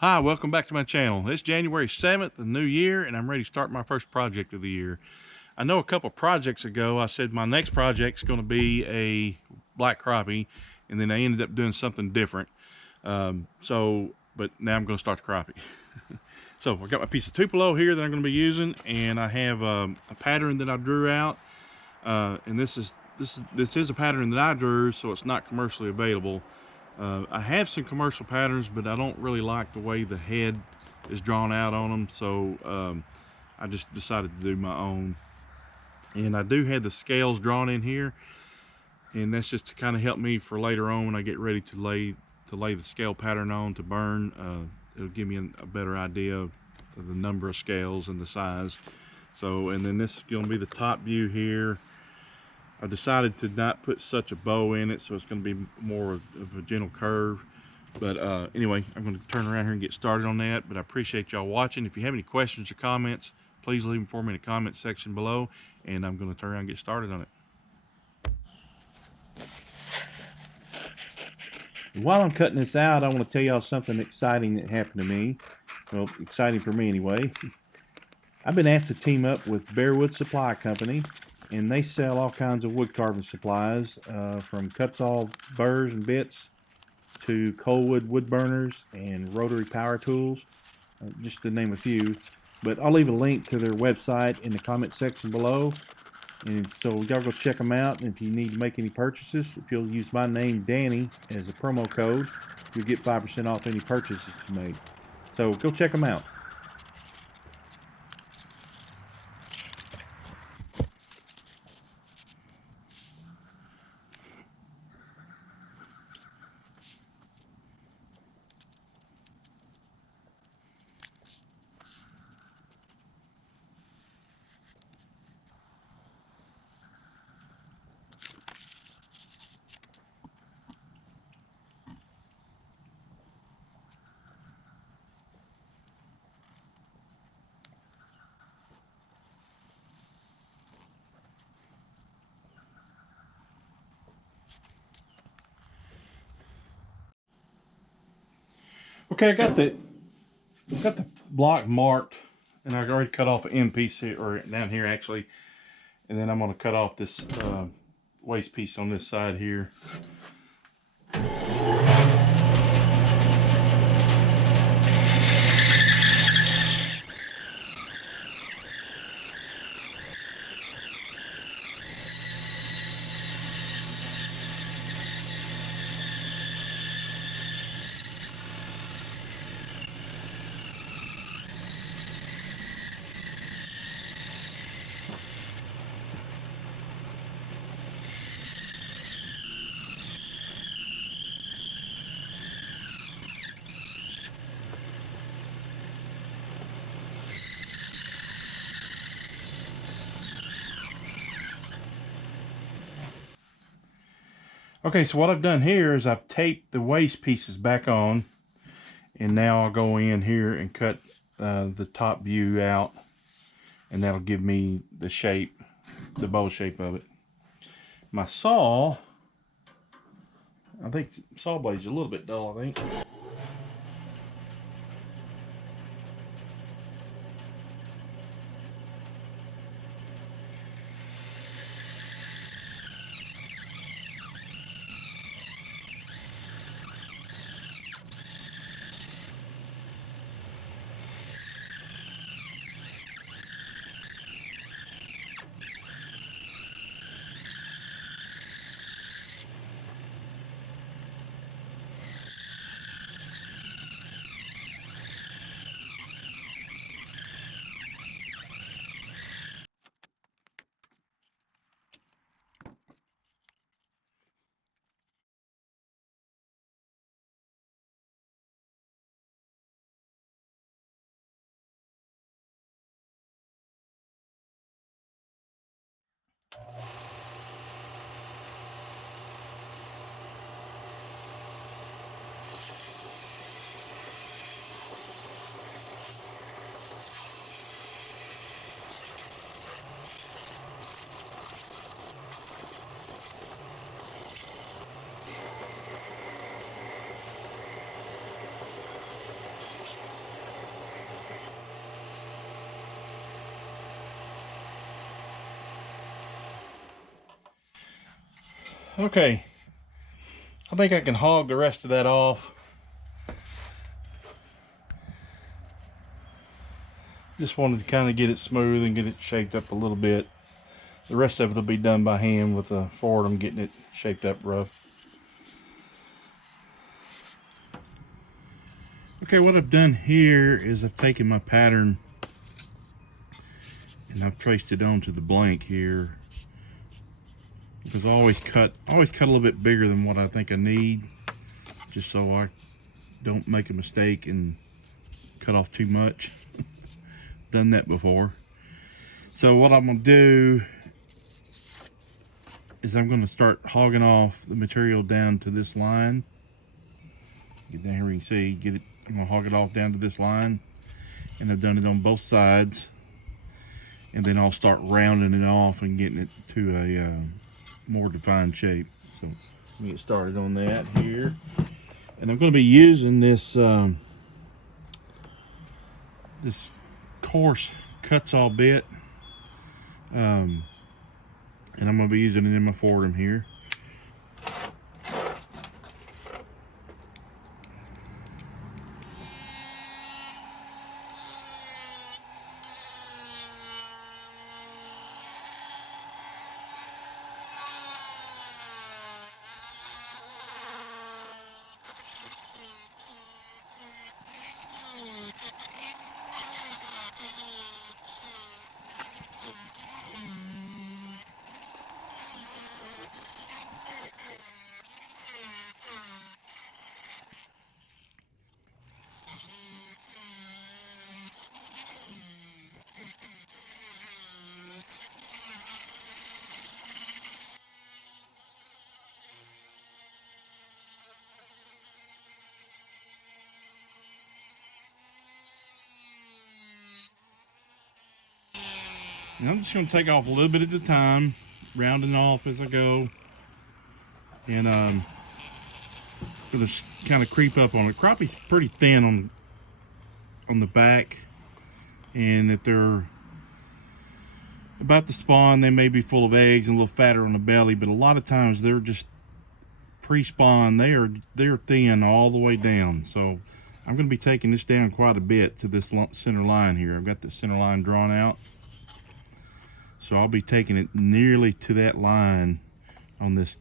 Hi, welcome back to my channel. It's January 7th, the new year, and I'm ready to start my first project of the year. I know a couple projects ago I said my next project's going to be a black crappie, and then I ended up doing something different. But now I'm going to start the crappie. So I got my piece of Tupelo here that I'm going to be using, and I have a pattern that I drew out. And this is a pattern that I drew, so it's not commercially available. I have some commercial patterns, but I don't really like the way the head is drawn out on them, so I just decided to do my own. And I do have the scales drawn in here, and that's just to kind of help me for later on when I get ready to lay the scale pattern on to burn. It'll give me a better idea of the number of scales and the size. So, and then this is going to be the top view here. I decided to not put such a bow in it, so it's going to be more of a gentle curve. But anyway, I'm going to turn around here and get started on that. But I appreciate y'all watching. If you have any questions or comments, please leave them for me in the comment section below, and I'm going to turn around and get started on it. While I'm cutting this out, I want to tell y'all something exciting that happened to me. Well, exciting for me anyway. I've been asked to team up with Bearwood Supply Company, and they sell all kinds of wood carving supplies, from cut-saw burrs and bits to coalwood wood burners and rotary power tools, just to name a few. But I'll leave a link to their website in the comment section below, and so y'all go check them out. And if you need to make any purchases, if you'll use my name Danny as a promo code, you'll get 5% off any purchases you make. So go check them out. Okay, I got the block marked, and I already cut off an end piece here, or down here actually, and then I'm going to cut off this waist piece on this side here. Okay, so what I've done here is I've taped the waist pieces back on, and now I'll go in here and cut the top view out, and that'll give me the shape, the bow shape of it. My saw, I think the saw blade's a little bit dull, I think. Okay, I think I can hog the rest of that off. Just wanted to kind of get it smooth and get it shaped up a little bit. The rest of it will be done by hand with the Ford. I'm getting it shaped up rough. Okay, what I've done here is I've taken my pattern and I've traced it onto the blank here, because I always cut a little bit bigger than what I think I need, just so I don't make a mistake and cut off too much. Done that before. So what I'm gonna do is I'm gonna start hogging off the material down to this line. Get down here where you can see, I'm gonna hog it off down to this line, and I've done it on both sides. And then I'll start rounding it off and getting it to a more defined shape. So let me get started on that here. And I'm going to be using this this coarse cuts-all bit, and I'm going to be using it in my Fordham here. And I'm just going to take off a little bit at a time, rounding off as I go, and going to kind of creep up on it. Crappie's pretty thin on the back, and if they're about to spawn, they may be full of eggs and a little fatter on the belly, but a lot of times they're just pre-spawn. They're thin all the way down. So I'm going to be taking this down quite a bit to this center line here. I've got the center line drawn out, so I'll be taking it nearly to that line on this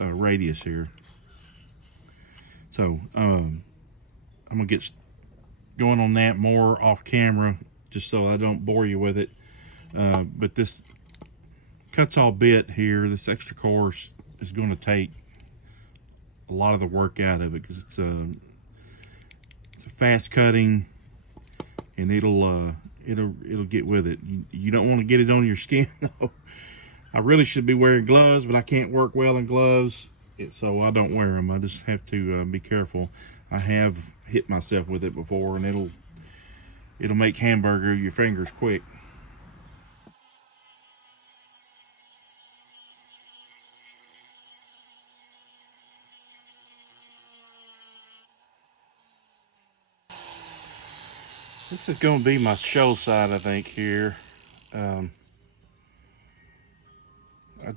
radius here. So I'm gonna get going on that more off camera, just so I don't bore you with it. But this cuts-all bit here, this extra coarse, is going to take a lot of the work out of it, because it's a fast cutting, and it'll get with it. You don't want to get it on your skin though. I really should be wearing gloves, but I can't work well in gloves, so I don't wear them. I just have to be careful. I have hit myself with it before, and it'll make hamburger your fingers quick. This is going to be my show side, I think, here. I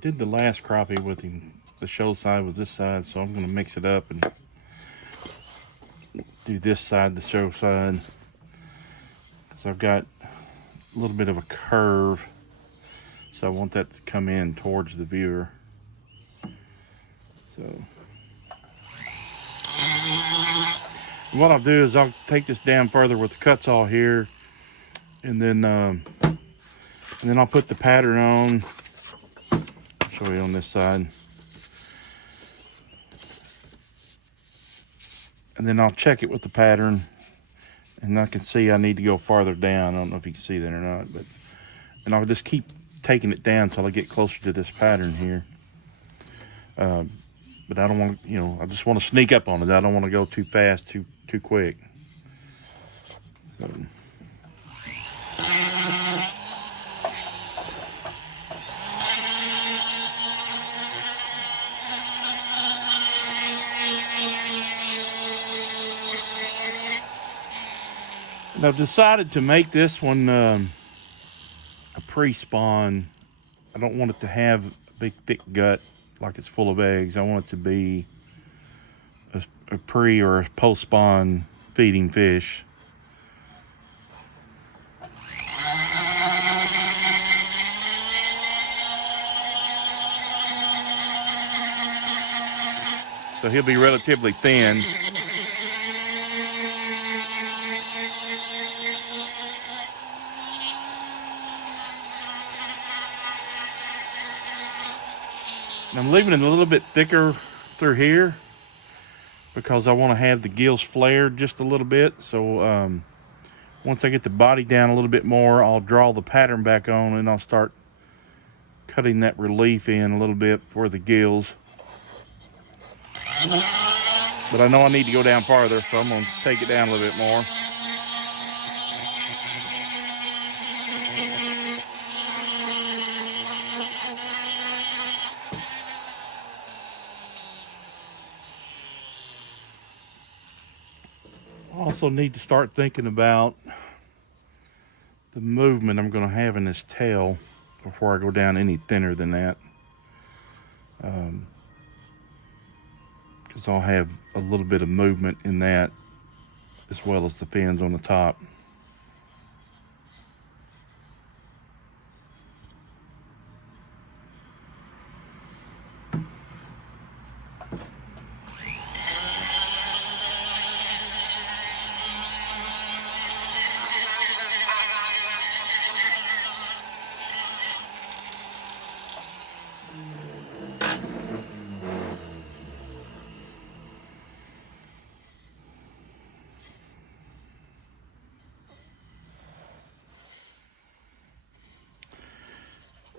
did the last crappie with the show side was this side, so I'm going to mix it up and do this side, the show side. So I've got a little bit of a curve, so I want that to come in towards the viewer. So what I'll do is I'll take this down further with the cuts-all here, and then I'll put the pattern on. I'll show you on this side, and then I'll check it with the pattern, and I can see I need to go farther down. I don't know if you can see that or not, and I'll just keep taking it down until I get closer to this pattern here. But I don't want to, I just want to sneak up on it. I don't want to go too fast, too quick. So. And I've decided to make this one a pre-spawn. I don't want it to have a big thick gut like it's full of eggs. I want it to be a pre or a post spawn feeding fish. So he'll be relatively thin. And I'm leaving it a little bit thicker through here because I want to have the gills flared just a little bit. So once I get the body down a little bit more, I'll draw the pattern back on and I'll start cutting that relief in a little bit for the gills. But I know I need to go down farther, so I'm going to take it down a little bit more. I also need to start thinking about the movement I'm going to have in this tail before I go down any thinner than that. Because I'll have a little bit of movement in that as well as the fins on the top.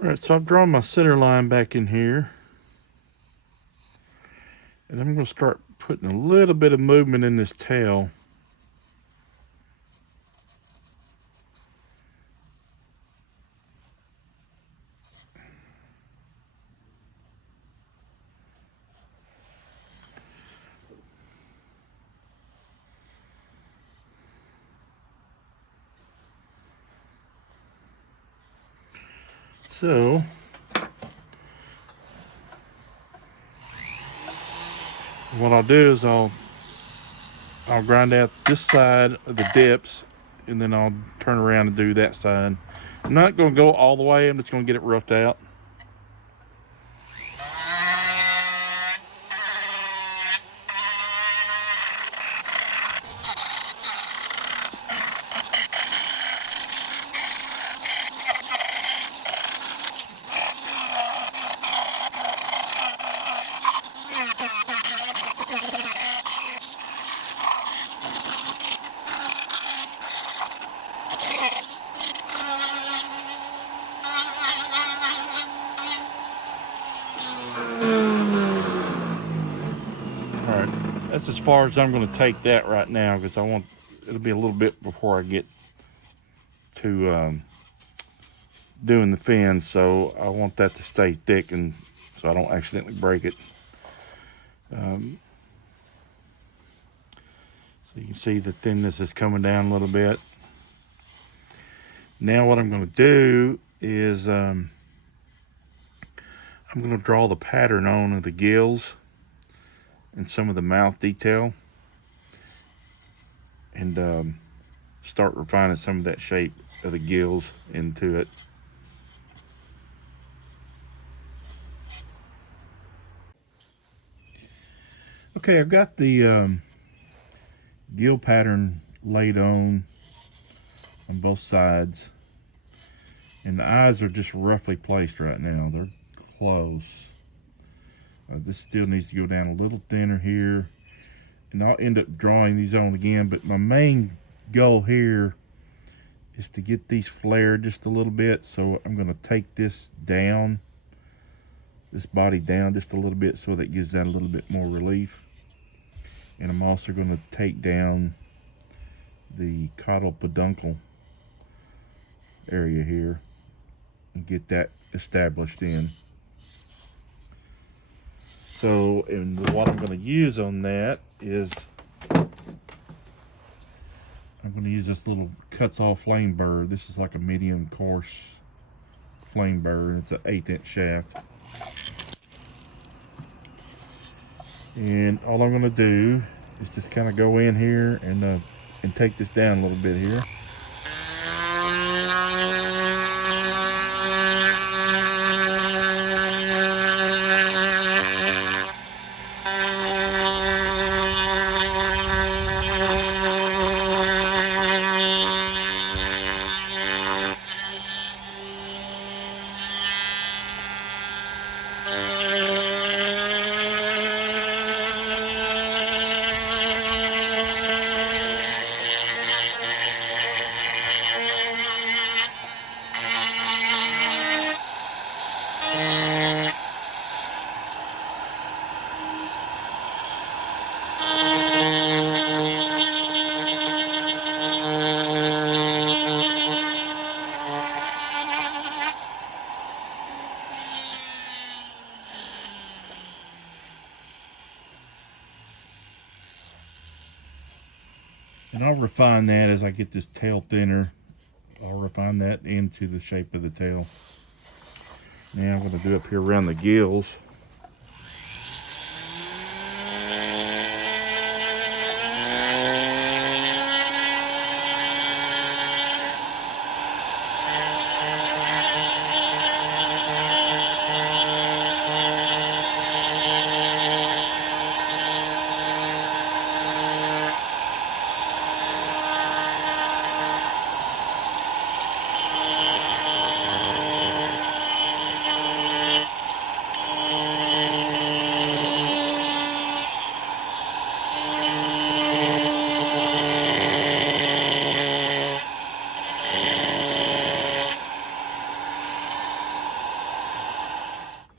Alright, so I've drawn my center line back in here. And I'm going to start putting a little bit of movement in this tail. So what I'll do is I'll grind out this side of the dips, and then I'll turn around and do that side. I'm not going to go all the way. I'm just going to get it roughed out. That's as far as I'm going to take that right now, because it'll be a little bit before I get to doing the fins, so I want that to stay thick and so I don't accidentally break it. So you can see the thinness is coming down a little bit. Now what I'm going to do is I'm going to draw the pattern on the gills and some of the mouth detail, and start refining some of that shape of the gills into it. Okay, I've got the gill pattern laid on both sides, and the eyes are just roughly placed right now. They're close. This still needs to go down a little thinner here, and I'll end up drawing these on again, but my main goal here is to get these flared just a little bit. So I'm going to take this down, this body down just a little bit, so that gives that a little bit more relief. And I'm also going to take down the caudal peduncle area here and get that established in. So, and what I'm going to use on that is I'm going to use this little cuts off flame burr. This is like a medium coarse flame burr, and it's an 1/8 inch shaft. And all I'm gonna do is just kind of go in here and take this down a little bit here. And I'll refine that as I get this tail thinner. I'll refine that into the shape of the tail. Now I'm going to do up here around the gills.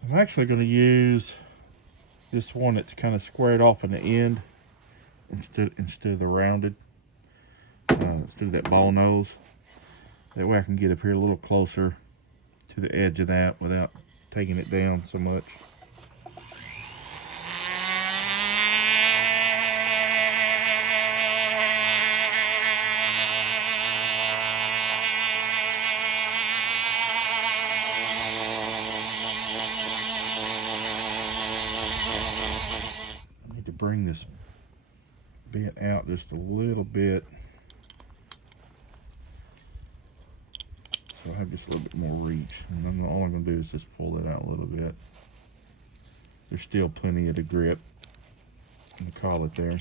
I'm actually going to use this one that's kind of squared off in the end instead of the rounded, instead of that ball nose. That way I can get up here a little closer to the edge of that without taking it down so much. Bring this bit out just a little bit, so I have just a little bit more reach, and then all I'm going to do is just pull it out a little bit. There's still plenty of the grip in the collet there.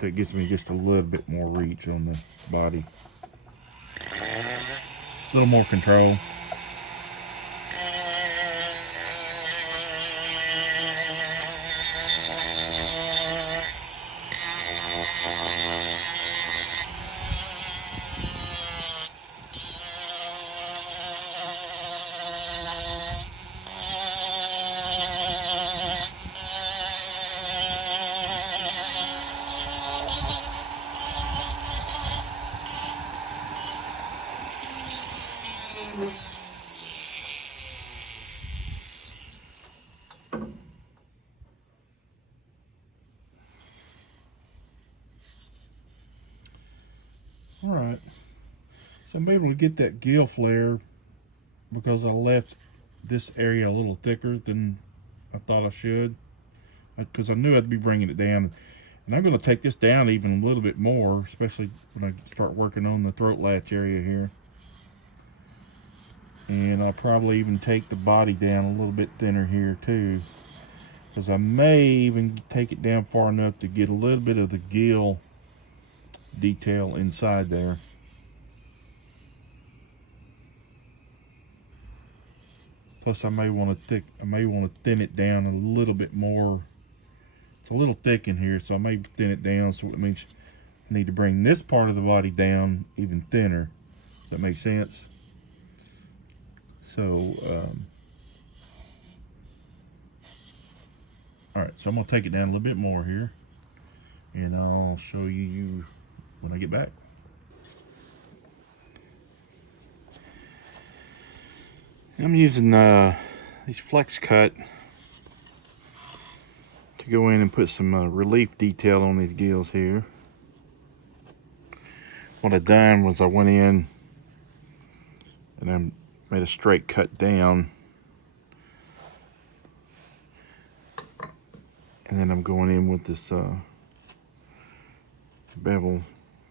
That gives me just a little bit more reach on the body, a little more control. Alright, so I'm able to get that gill flare because I left this area a little thicker than I thought I should, because I knew I'd be bringing it down. And I'm going to take this down even a little bit more, especially when I start working on the throat latch area here. And I'll probably even take the body down a little bit thinner here too, because I may even take it down far enough to get a little bit of the gill detail inside there. Plus I may want to thin it down a little bit more. It's a little thick in here, so I may thin it down, so it means I need to bring this part of the body down even thinner. Does that make sense? So alright, so I'm going to take it down a little bit more here, and I'll show you when I get back. I'm using these flex cut to go in and put some relief detail on these gills here. What I done was I went in and I made a straight cut down And then I'm going in with this bevel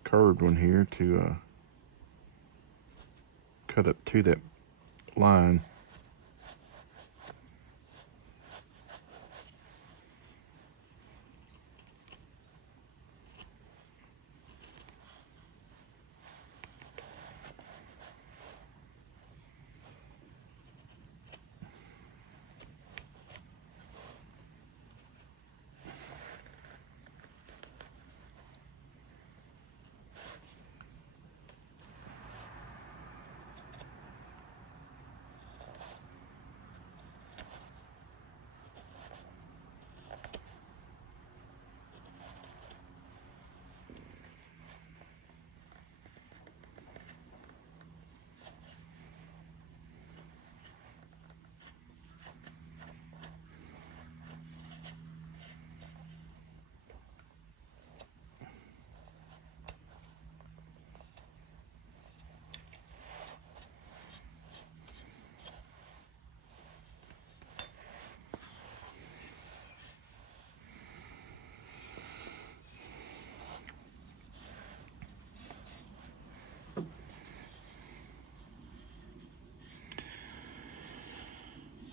curved one here to cut up to that line.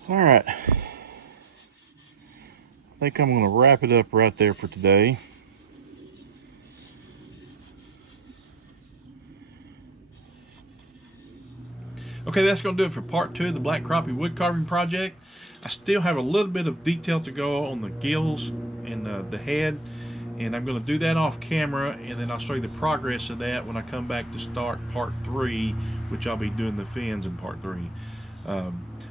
All right, I think I'm going to wrap it up right there for today. Okay, that's going to do it for part 2 of the black crappie wood carving project. I still have a little bit of detail to go on the gills and the head, and I'm going to do that off camera, and then I'll show you the progress of that when I come back to start part 3, which I'll be doing the fins in part 3.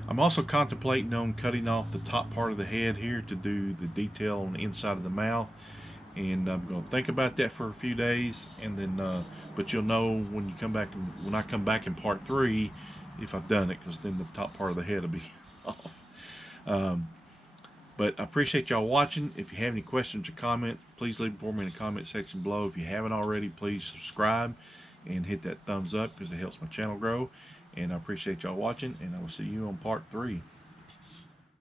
I'm also contemplating on cutting off the top part of the head here to do the detail on the inside of the mouth, and I'm going to think about that for a few days, and then but you'll know when you come back, when I come back in part 3, if I've done it, because then the top part of the head will be off. But I appreciate y'all watching. If you have any questions or comments, please leave them for me in the comment section below. If you haven't already, please subscribe and hit that thumbs up because it helps my channel grow. And I appreciate y'all watching, and I will see you on part 3.